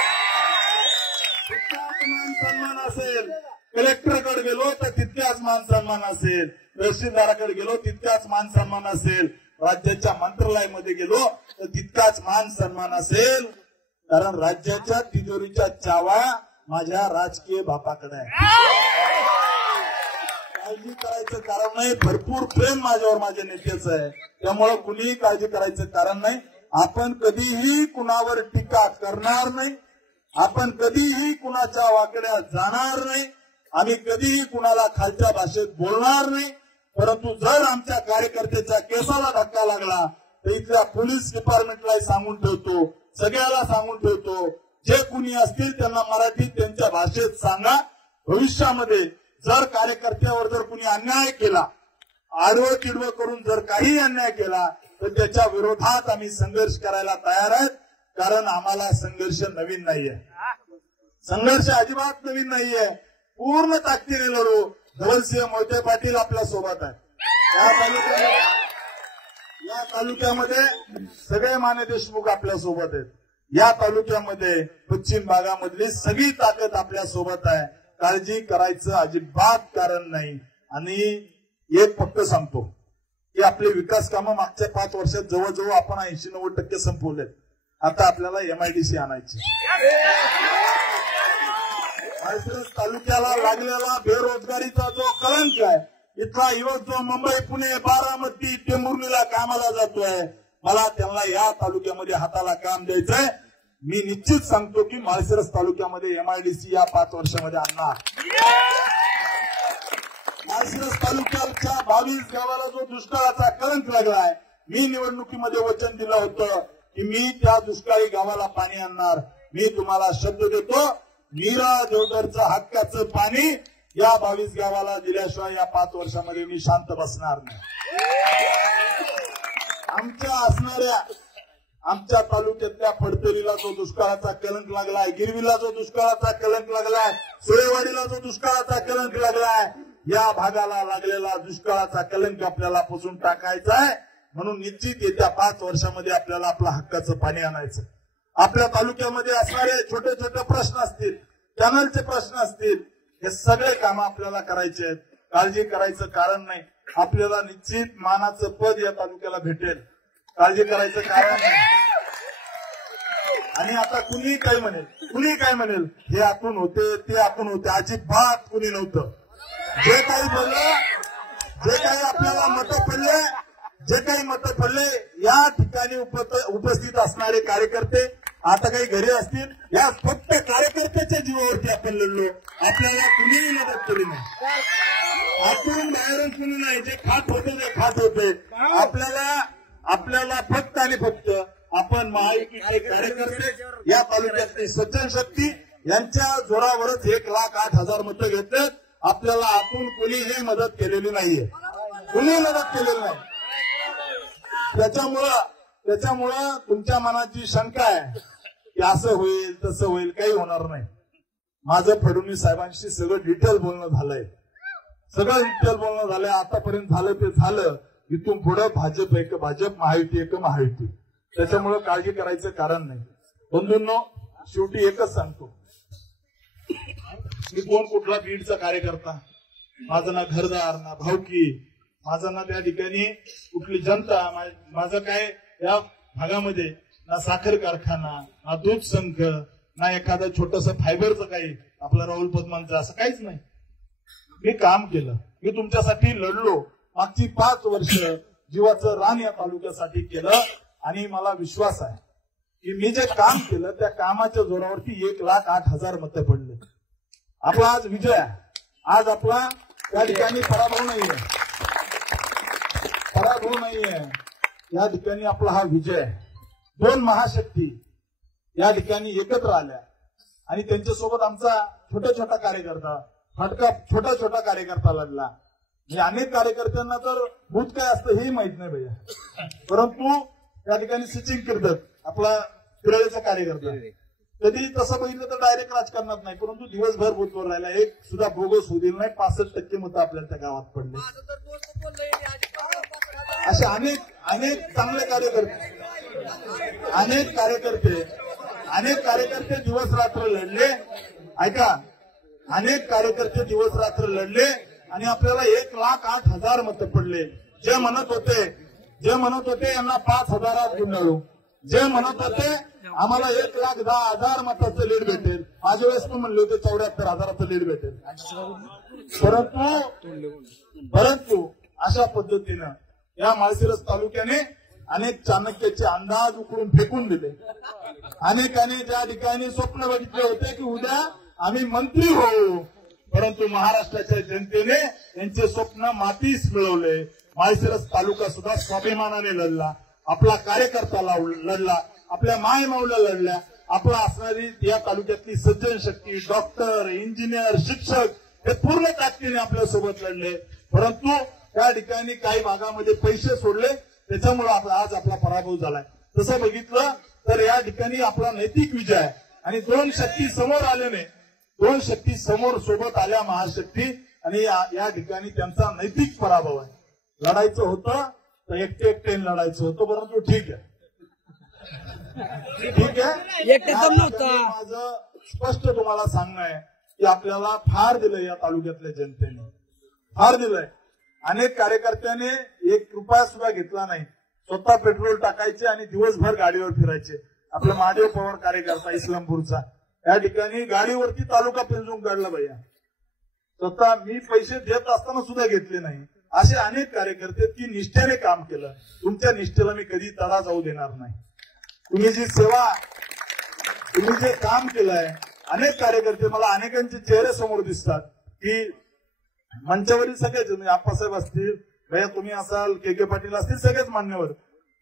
तितकाच मान सन्मान असेल. कलेक्टरकडे गेलो तर तितकाच मान सन्मान असेल. तहसीलदाराकडे गेलो तितकाच मान सन्मान असेल. राज्याच्या मंत्रालयामध्ये गेलो तर तितकाच मान सन्मान असेल. कारण राज्याच्या तिजोरीच्या चावा माझ्या राजकीय बापाकडे आहे. काळजी करायचं कारण नाही. भरपूर प्रेम माझ्यावर माझ्या नेत्याचं आहे. त्यामुळे कुणीही काळजी करायचं कारण नाही. आपण कधीही कुणावर टीका करणार नाही. आपण कधीही कुणाच्या वाकड्या जाणार नाही. आम्ही कधीही कुणाला खालच्या भाषेत बोलणार नाही. परंतु जर आमच्या कार्यकर्त्याच्या केसाला धक्का लागला तर इथल्या पोलीस डिपार्टमेंटला सांगून ठेवतो, सगळ्याला सांगून ठेवतो, जे कुणी असतील त्यांना मराठीत त्यांच्या भाषेत सांगा. भविष्यामध्ये जर कार्यकर्त्यावर जर कुणी अन्याय केला, आडवं तिडवं करून जर काही अन्याय केला तर त्याच्या विरोधात आम्ही संघर्ष करायला तयार आहेत. कारण आम्हाला संघर्ष नवीन नाहीये, संघर्ष अजिबात नवीन नाहीये. पूर्ण ताकदीने लढू. धवलसिंह मोहिते पाटील आपल्या सोबत आहेत. या तालुक्यामध्ये सगळे माने देशमुख आपल्या सोबत आहेत. या तालुक्यामध्ये पश्चिम भागामधली सगळी ताकद आपल्या सोबत आहे. काळजी करायचं अजिबात कारण नाही. आणि एक फक्त सांगतो की आपले विकास कामं मागच्या 5 वर्षात जवळजवळ आपण 80-90% संपवलेत. आता आपल्याला MIDC आणायची. माळशिरस तालुक्याला लागलेला बेरोजगारीचा जो कलंक आहे, इथला युवक जो मुंबई, पुणे, बारामती, टेंभुर्णीला कामाला जातोय, मला त्यांना या तालुक्यामध्ये हाताला काम द्यायचंय. मी निश्चित सांगतो की माळशिरस तालुक्यामध्ये MIDC या 5 वर्षामध्ये आणणार. माळशिरस तालुक्याच्या 22 गावाला जो दुष्काळाचा कलंक लागलाय, मी निवडणुकीमध्ये वचन दिलं होतं की मी त्या दुष्काळी गावाला पाणी आणणार. मी तुम्हाला शब्द देतो, नीरा देवधरचं हक्काचं पाणी या 22 गावाला दिल्याशिवाय या 5 वर्षामध्ये मी शांत बसणार नाही. आमच्या तालुक्यातल्या फडतरीला जो दुष्काळाचा कलंक लागलाय, गिरवीला जो दुष्काळाचा कलंक लागलाय, सुळेवाडीला जो दुष्काळाचा कलंक लागलाय, या भागाला लागलेला दुष्काळाचा कलंक आपल्याला पुसून टाकायचा आहे. म्हणून निश्चित येत्या 5 वर्षामध्ये आपल्याला आपल्या हक्काचं पाणी आणायचं. आपल्या तालुक्यामध्ये असणारे छोटे छोटे प्रश्न असतील, कॅनलचे प्रश्न असतील, हे सगळे कामं आपल्याला करायचे आहेत. काळजी करायचं कारण नाही. आपल्याला निश्चित मानाचं पद या तालुक्याला भेटेल. काळजी करायचं कारण नाही. आणि आता कुणी काय म्हणेल, हे आतून होते, ते आतून होते, अजिबात कुणी नव्हतं. जे काही बोललं, जे काही आपल्याला मतं पडले, या ठिकाणी उपस्थित असणारे कार्यकर्ते आता काही घरी असतील, या फक्त कार्यकर्त्याच्या जीवावरती आपण लढलो. आपल्याला कुणीही मदत केली नाही. आतून बाहेरून कुणी नाही. जे खात होते ते खात होते. आपल्याला फक्त आणि फक्त आपण महायुतीचे कार्यकर्ते, या तालुक्यातली सज्जन शक्ती यांच्या जोरावरच 1,08,000 मतं घेतलेत. आपल्याला आतून कुणीही मदत केलेली नाहीये, कुणीही मदत केलेली नाही. त्याच्यामुळं तुमच्या मनात जी शंका आहे की असं होईल तसं होईल, काही होणार नाही. माझं फडणवीस साहेबांशी सगळं डिटेल बोलणं झालंय. आतापर्यंत झालं ते झालं. इथून पुढे भाजप एक भाजप, महायुती एक महायुती. त्याच्यामुळं काळजी करायचं कारण नाही. बंधूंनो, शेवटी एकच सांगतो, मी कोण कुठला बीडचा कार्यकर्ता, माझं ना घरदार ना भावकी, माझं ना त्या ठिकाणी कुठली जनता, माझं काय या भागामध्ये ना साखर कारखाना, ना दूध संघ, ना एखादं छोटस फायबरचं काही आपलं राहुल पद्मांचं, असं काहीच नाही. मी काम केलं, मी तुमच्यासाठी लढलो. मागची 5 वर्ष जीवाचं रान या तालुक्यासाठी केलं. आणि मला विश्वास आहे की मी जे काम केलं त्या कामाच्या जोरावरती 1,08,000 मतं पडले. आपला आज विजय आहे. आज आपला त्या ठिकाणी पराभव नाहीये. या ठिकाणी आपला हा विजय आहे. 2 महाशक्ती या ठिकाणी एकत्र आल्या आणि त्यांच्यासोबत आमचा छोटा छोटा कार्यकर्ता लढला. म्हणजे अनेक कार्यकर्त्यांना तर भूत काय असतं हेही माहित नाही भैया. परंतु त्या ठिकाणी सचिन किर्दत आपला फिरायचा कार्यकर्ता, कधी तसं बघितलं तर डायरेक्ट राजकारणात नाही, परंतु दिवसभर भूतवर राहिला. एक सुद्धा बोगस होईल नाही. 65% मतं आपल्याला त्या गावात पडले. असे अनेक चांगले कार्यकर्ते दिवस रात्र लढले. ऐका, अनेक कार्यकर्ते दिवस रात्र लढले आणि आपल्याला 1,08,000 मतं पडले. जे म्हणत होते यांना 5,000 गुंडाळू, जे म्हणत होते आम्हाला 1,10,000 मताचं लीड भेटेल, माझ्या वेळेस पण म्हणले होते 74,000चं लीड भेटेल. परंतु अशा पद्धतीनं या माळशिरस तालुक्याने अनेक चाणक्याचे अंदाज उकळून फेकून दिले. अनेकाने ज्या ठिकाणी स्वप्न बघितले होते की उद्या आम्ही मंत्री होऊ, परंतु महाराष्ट्राच्या जनतेने त्यांचे स्वप्न मातीस मिळवले. माळशिरस तालुका सुद्धा स्वाभिमानाने लढला. आपला कार्यकर्ता लढला, आपल्या मायमाऊला लढल्या. आपला असणारी या तालुक्यातली सज्जन शक्ती, डॉक्टर, इंजिनियर, शिक्षक हे पूर्ण ताकदीने आपल्या सोबत लढले. परंतु त्या ठिकाणी काही भागामध्ये पैसे सोडले, त्याच्यामुळे आज आपला पराभव झालाय. तसं बघितलं तर या ठिकाणी आपला नैतिक विजय आहे. आणि दोन शक्ती समोर आल्याने, दोन शक्ती समोर सोबत आल्या महाशक्ती, आणि या ठिकाणी त्यांचा नैतिक पराभव आहे. लढायचं होतं तर एकटे लढायचं होतं, परंतु ठीक आहे, ठीक आहे. एकटं नव्हतं. माझं स्पष्ट तुम्हाला सांगणं आहे की आपल्याला फार दिलंय या तालुक्यातल्या जनतेने, फार दिलंय. अनेक कार्यकर्त्याने 1 रुपया सुद्धा घेतला नाही. स्वतः पेट्रोल टाकायचे आणि दिवसभर गाडीवर फिरायचे. आपला महादेव पवार कार्यकर्ता इस्लामपूरचा या ठिकाणी गाडीवरती तालुका पिंजून काढला भैया. स्वतः मी पैसे देत असताना सुद्धा घेतले नाही. असे अनेक कार्यकर्ते की निष्ठेने काम केलं. तुमच्या निष्ठेला मी कधी तडा जाऊ देणार नाही. तुम्ही जी सेवा, तुम्ही जे काम केलंय, अनेक कार्यकर्ते, मला अनेकांचे चेहरे समोर दिसतात की मंचावरील सगळेच, म्हणजे आप्पासाहेब असतील, भैया तुम्ही असाल, के पाटील असतील, सगळेच मान्यवर,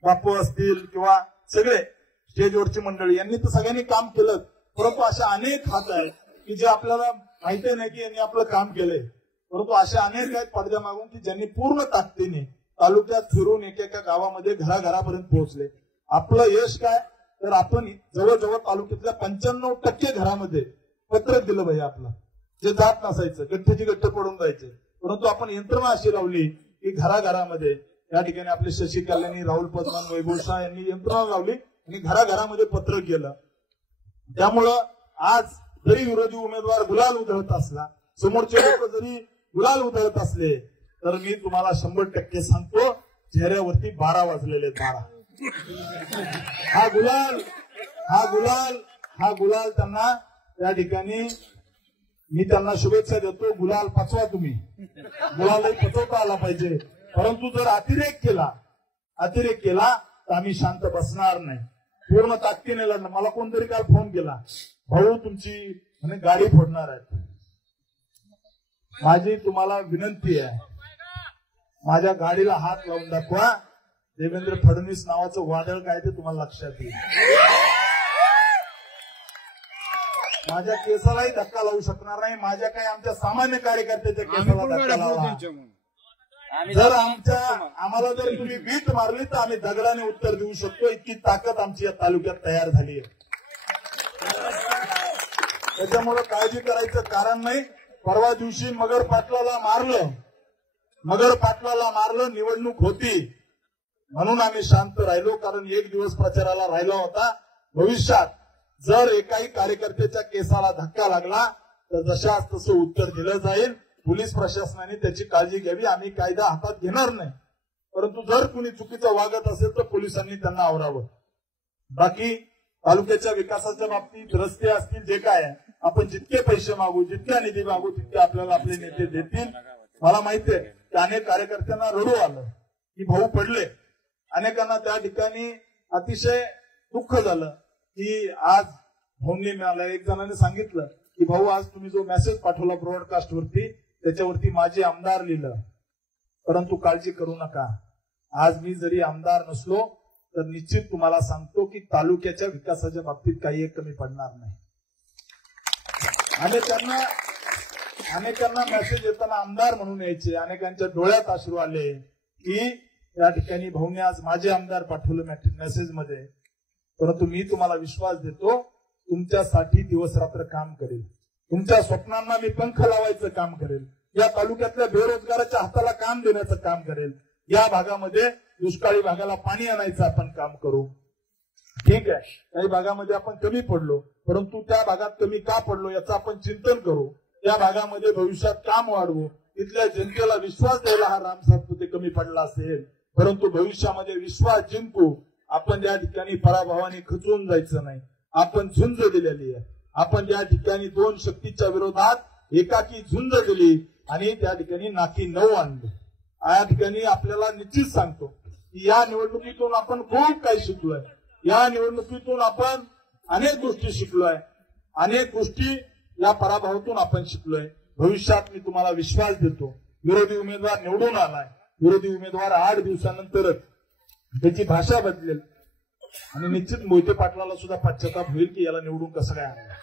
बापू असतील किंवा सगळे स्टेजवरची मंडळी, यांनी तर सगळ्यांनी काम केलं. परंतु अशा अनेक हात आहेत की जे आपल्याला माहिती नाही की यांनी आपलं काम केलंय. परंतु अशा अनेक आहेत पडद्या मागून की ज्यांनी पूर्ण ताकदीने तालुक्यात फिरून एकेका गावामध्ये घराघरापर्यंत पोहोचले. आपलं यश काय तर आपण जवळजवळ तालुक्यातल्या 95% घरामध्ये पत्रक दिलं भैया. आपलं जे जात नसायचं, गठ्ठेची गठ्ठ पडून जायचे, परंतु आपण यंत्रणा अशी लावली की घराघरामध्ये, या ठिकाणी आपले शशी कल्याणी, राहुल पदमान, वैभव शाह यांनी यंत्रणा लावली आणि घराघरामध्ये पत्रक गेलं. त्यामुळं आज जरी विरोधी उमेदवार गुलाल उधळत असला, समोरचे लोक जरी गुलाल उधळत असले, तर मी तुम्हाला 100% सांगतो, चेहऱ्यावरती 12 वाजलेले 12. हा गुलाल त्यांना त्या ठिकाणी मी त्यांना शुभेच्छा देतो. गुलाल पचवा तुम्ही, गुलालही पचवता आला पाहिजे. परंतु जर अतिरेक केला तर आम्ही शांत बसणार नाही. पूर्ण ताकदीने लढणं. मला कोणतरी काल फोन केला, भाऊ तुमची गाडी फोडणार आहे. माझी तुम्हाला विनंती आहे, माझ्या गाडीला हात लावून दाखवा. देवेंद्र फडणवीस नावाचं वादळ काय ते तुम्हाला लक्षात येईल. माझ्या केसालाही धक्का लावू शकणार नाही. माझ्या काही आमच्या सामान्य कार्यकर्त्याच्या केसाला धक्का लावला. जर आम्हाला जर तुम्ही वीट मारली तर आम्ही दगडाने उत्तर देऊ शकतो. इतकी ताकद आमची या तालुक्यात तयार झाली आहे. त्याच्यामुळे काळजी करायचं कारण नाही. परवा दिवशी मगर पाटलाला मारलं, निवडणूक होती म्हणून आम्ही शांत राहिलो, कारण 1 दिवस प्रचाराला राहिला होता. भविष्यात जर एकाही कार्यकर्त्याच्या केसाला धक्का लागला तर जशास तसं उत्तर दिलं जाईल. पोलीस प्रशासनाने त्याची काळजी घ्यावी. आम्ही कायदा हातात घेणार नाही, परंतु जर कुणी चुकीचं वागत असेल तर पोलिसांनी त्यांना आवरावं. बाकी तालुक्याच्या विकासाच्या बाबतीत रस्ते असतील, जे काय आहे, आपण जितके पैसे मागू, जितका निधी मागू, तितके आपल्याला आपले नेते देतील. मला माहिती आहे की अनेक कार्यकर्त्यांना रडू आलं की भाऊ पडले. अनेकांना त्या ठिकाणी अतिशय दुःख झालं की आज भाऊंनी मिळालं. एक जणांनी सांगितलं की भाऊ आज तुम्ही जो मेसेज पाठवला ब्रॉडकास्टवरती, त्याच्यावरती माझे आमदार लिहिलं, परंतु काळजी करू नका. आज मी जरी आमदार नसलो तर निश्चित तुम्हाला सांगतो की तालुक्याच्या विकासाच्या बाबतीत काही एक कमी पडणार नाही. अनेकांना मेसेज येताना आमदार म्हणून यायचे. अनेकांच्या डोळ्यात अश्रू आले की या ठिकाणी भाऊने आज माझे आमदार पाठवलं मेसेजमध्ये. परंतु मी तुम्हाला विश्वास देतो, तुमच्यासाठी दिवस रात्र काम करेल. तुमच्या स्वप्नांना मी पंख लावायचं काम करेल. या तालुक्यातल्या बेरोजगाराच्या हाताला काम देण्याचं काम करेल. या भागामध्ये दुष्काळी भागाला पाणी आणायचं आपण काम करू. ठीक आहे, काही भागामध्ये आपण कमी पडलो, परंतु त्या भागात कमी का पडलो याचं आपण चिंतन करू. त्या भागामध्ये भविष्यात काम वाढवू. तिथल्या जनतेला विश्वास द्यायला हा राम सातपुते कमी पडला असेल, परंतु भविष्यामध्ये विश्वास जिंकू. आपण ज्या ठिकाणी पराभवाने खचून जायचं नाही. आपण झुंज दिलेली आहे. आपण ज्या ठिकाणी 2 शक्तीच्या विरोधात एकाकी झुंज दिली आणि त्या ठिकाणी नाकी 9 आणली. या ठिकाणी आपल्याला निश्चित सांगतो की या निवडणुकीतून आपण खूप काही शिकलोय. या निवडणुकीतून आपण अनेक गोष्टी शिकलोय. अनेक गोष्टी या पराभवातून आपण शिकलोय. भविष्यात मी तुम्हाला विश्वास देतो, विरोधी उमेदवार निवडून आलाय. विरोधी उमेदवार 8 दिवसानंतरच त्याची भाषा बदलेल. आणि निश्चित मोहिते पाटलाला सुद्धा पश्चाताप होईल की याला निवडून कसं काय आणलं.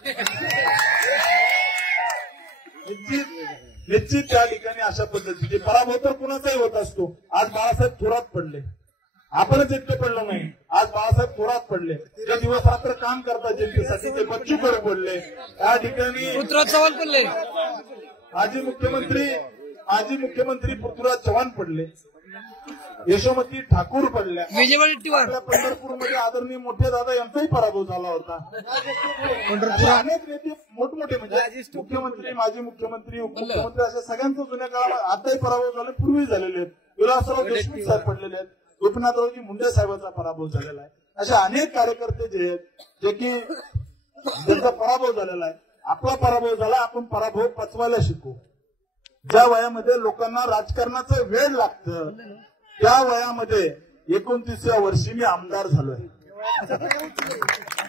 निश्चित त्या ठिकाणी अशा पद्धतीचे पराभव तर कुणाचाही होत असतो. आज बाळासाहेब थोरात पडले, आपणच एकटे पडलो नाही. आज बाळासाहेब थोरात पडले, जे दिवस रात्र काम करतात जनतेसाठी, ते बच्चू कडू पडले. त्या ठिकाणी पृथ्वीराज चव्हाण पडले, माजी मुख्यमंत्री पृथ्वीराज चव्हाण पडले, यशोमती ठाकूर पडल्या. विजय वडेट्टीवार, आपल्या पंढरपूरमध्ये आदरणीय मोठे दादा यांचाही पराभव झाला होता. असे अनेक नेते मोठमोठे म्हणजे मुख्यमंत्री, माजी मुख्यमंत्री, उपमुख्यमंत्री अशा सगळ्यांचा जुन्या काळात आताही पराभव झाले, पूर्वी झालेले आहेत. विलासराव देशमुख साहेब पडलेले आहेत, गोपीनाथरावजी मुंडे साहेबांचा पराभव झालेला आहे. असे अनेक कार्यकर्ते जे आहेत जे की ज्यांचा पराभव झालेला आहे. आपला पराभव झाला, आपण पराभव पचवायला शिकू. ज्या वयामध्ये लोकांना राजकारणाचं वेळ लागतं त्या वयामध्ये 29व्या वर्षी मी आमदार झालोय.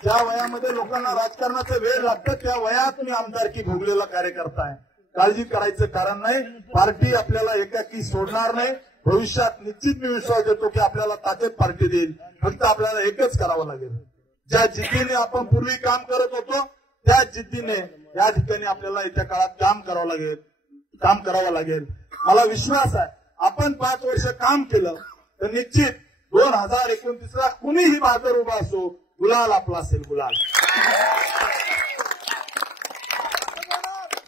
ज्या वयामध्ये लोकांना राजकारणाचं वेळ लागतं त्या वयात मी आमदारकी भोगलेला कार्यकर्ता आहे. काळजी करायचं कारण नाही. पार्टी आपल्याला एकाकी सोडणार नाही. भविष्यात निश्चित मी विश्वास देतो की आपल्याला ताकद पार्टी देईल. फक्त आपल्याला एकच करावं लागेल. ज्या जिद्दीने आपण पूर्वी काम करत होतो त्या जिद्दीने या ठिकाणी आपल्याला येत्या काळात काम करावं लागेल. मला विश्वास आहे आपण 5 वर्ष काम केलं तर निश्चित 2029ला कुणीही बहादर उभा असो, गुलाल आपला असेल.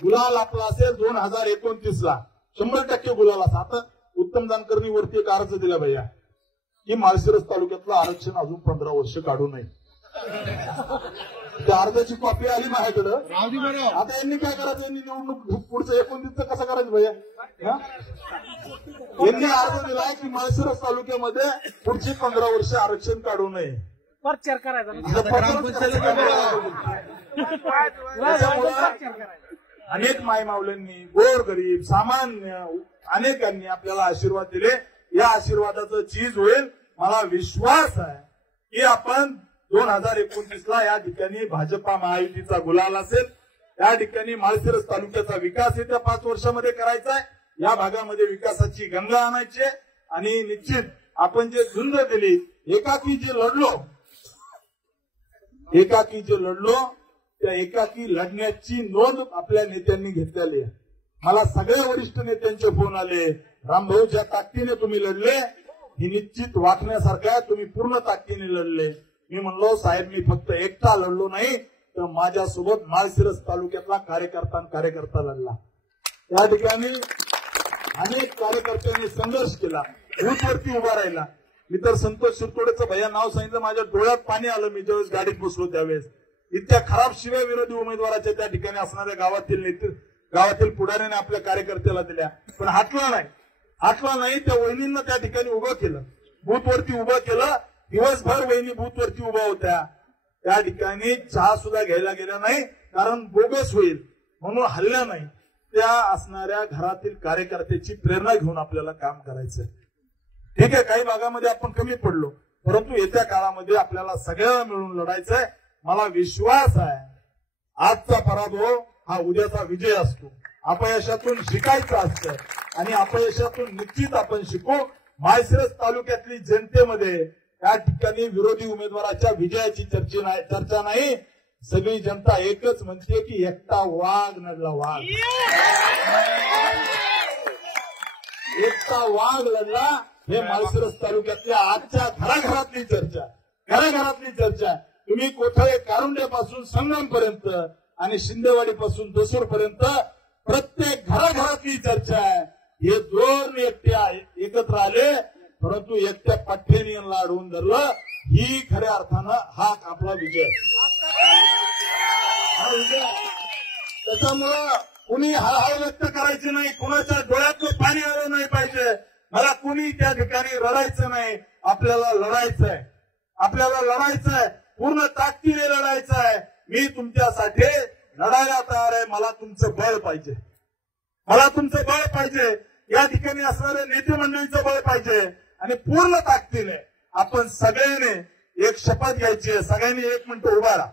गुलाल आपला असेल 2029ला 100% गुलाल असा. आता उत्तम जानकरनी वरती एक अर्ज दिला भैया की माळशिरस तालुक्यातलं आरक्षण अजून 15 वर्ष काढू नये. त्या अर्जाची कॉपी आली माझ्याकडं. आता यांनी काय करायचं, यांनी निवडणूक पुढचं 29चं कसं करायचं भैया. यांनी अर्ज दिलाय की माळशिरस तालुक्यामध्ये पुढची 15 वर्ष आरक्षण काढू नये. प्रचार करायचा, अनेक मायमावल्यांनी, गोरगरीब, सामान्य अनेकांनी आपल्याला आशीर्वाद दिले. या आशीर्वादाचं चीज होईल. मला विश्वास आहे की आपण 2029ला या ठिकाणी भाजपा महायुतीचा गुलाल असेल. या ठिकाणी माळशिरस तालुक्याचा विकास येत्या 5 वर्षामध्ये करायचा आहे. या भागामध्ये विकासाची गंगा आणायची आहे. आणि निश्चित आपण जे झुंज दिली, एकाकी जे लढलो त्या एकाकी लढण्याची नोंद आपल्या नेत्यांनी घेतलेली आहे. मला सगळ्या वरिष्ठ नेत्यांचे फोन आले, रामभाऊ ज्या ताकदीने तुम्ही लढले ही निश्चित वाटण्यासारखं आहे. तुम्ही पूर्ण ताकदीने लढले. मी म्हणलो साहेब मी फक्त एकटा लढलो नाही तर माझ्यासोबत माळशिरस तालुक्यातला कार्यकर्ता लढला. या ठिकाणी अनेक कार्यकर्त्यांनी संघर्ष केला, बूथवरती उभा राहिला. मी तर संतोष शिरतोडेचं भैया नाव सांगितलं, माझ्या डोळ्यात पाणी आलं. मी ज्यावेळेस गाडीत बसलो त्यावेळेस इतक्या खराब शिव्या विरोधी उमेदवाराच्या त्या ठिकाणी असणाऱ्या गावातील पुढाऱ्याने आपल्या कार्यकर्त्याला दिल्या, पण हातला नाही. त्या वहिनींना त्या ठिकाणी उभं केलं, बूथवरती उभं केलं. दिवसभर वहिनी बूथवरती उभा होत्या. त्या ठिकाणी चहा सुद्धा घ्यायला गेल्या नाही, कारण बोगस होईल म्हणून हल्ल्या नाही. त्या असणाऱ्या घरातील कार्यकर्त्याची प्रेरणा घेऊन आपल्याला काम करायचंय. ठीक आहे, काही भागामध्ये आपण कमी पडलो, परंतु येत्या काळामध्ये आपल्याला सगळ्यांना मिळून लढायचंय. मला विश्वास आहे आजचा पराभव हा उद्याचा विजय असतो. अपयशातून शिकायचं असतं आणि अपयशातून निश्चित आपण शिकू. माळशिरस तालुक्यातली जनतेमध्ये या ठिकाणी विरोधी उमेदवाराच्या विजयाची चर्चा नाही. सगळी जनता एकच म्हणते की एकटा वाघ नडला वाघ. एकटा वाघ लढला. हे माळशिरस तालुक्यातल्या आजच्या घराघरातली चर्चा. तुम्ही कोठळे कारुंड्यापासून संगमपर्यंत आणि शिंदेवाडीपासून दसूरपर्यंत प्रत्येक घराघरातली चर्चा आहे. हे 2 एकटे एकत्र आले, परंतु एकट्या पठ्ठेने यांना अडवून धरलं. ही खऱ्या अर्थानं हा आपला विजय. त्याच्यामुळं कुणी हळहळ व्यक्त करायची नाही, कुणाच्या डोळ्यातलं पाणी आलं नाही पाहिजे. मला कुणी त्या ठिकाणी रडायचं नाही. आपल्याला लढायचंय, पूर्ण ताकदीने लढायचंय. मी तुमच्यासाठी लढायला तयार आहे. मला तुमचं बळ पाहिजे. या ठिकाणी असणाऱ्या नेते मंडळीचं बळ पाहिजे आणि पूर्ण ताकदीने आपण सगळ्यांनी एक शपथ घ्यायची आहे. सगळ्यांनी 1 मिनिट उभा राहा.